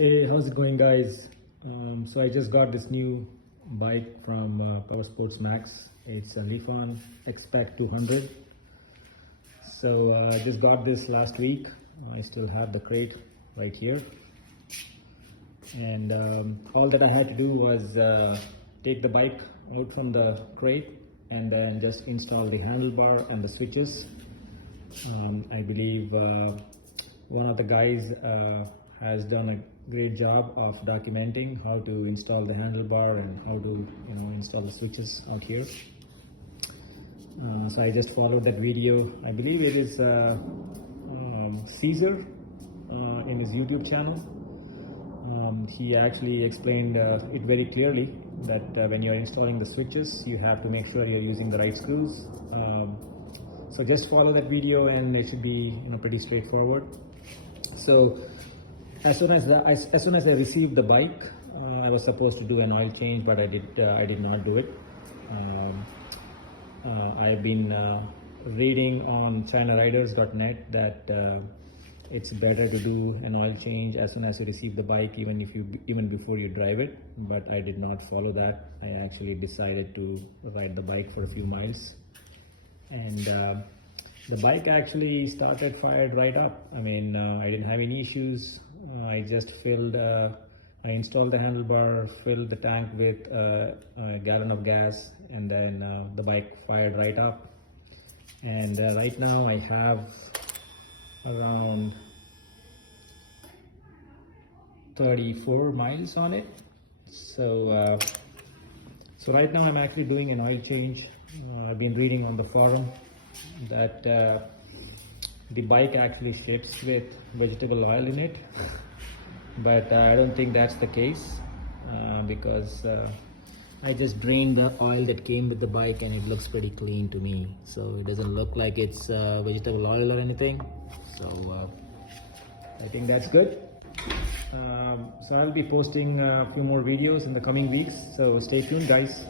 Hey, how's it going, guys? So I just got this new bike from Power Sports Max. It's a Lifan XPect 200. So I just got this last week. I still have the crate right here. And all that I had to do was take the bike out from the crate and then just install the handlebar and the switches. I believe one of the guys has done a great job of documenting how to install the handlebar and how to install the switches out here. So I just followed that video. I believe it is Caesar in his YouTube channel. He actually explained it very clearly that when you're installing the switches, you have to make sure you're using the right screws. So just follow that video and it should be pretty straightforward. So as soon as I received the bike, I was supposed to do an oil change, but I did not do it. I've been reading on chinariders.net that it's better to do an oil change as soon as you receive the bike, even before you drive it. But I did not follow that. I actually decided to ride the bike for a few miles, and the bike actually fired right up. I mean, I didn't have any issues. I just I installed the handlebar, filled the tank with a gallon of gas, and then the bike fired right up. And right now I have around 34 miles on it. So right now I'm actually doing an oil change. I've been reading on the forum that the bike actually ships with vegetable oil in it, but I don't think that's the case because I just drained the oil that came with the bike and it looks pretty clean to me. So it doesn't look like it's vegetable oil or anything. So I think that's good. So I'll be posting a few more videos in the coming weeks. So stay tuned, guys.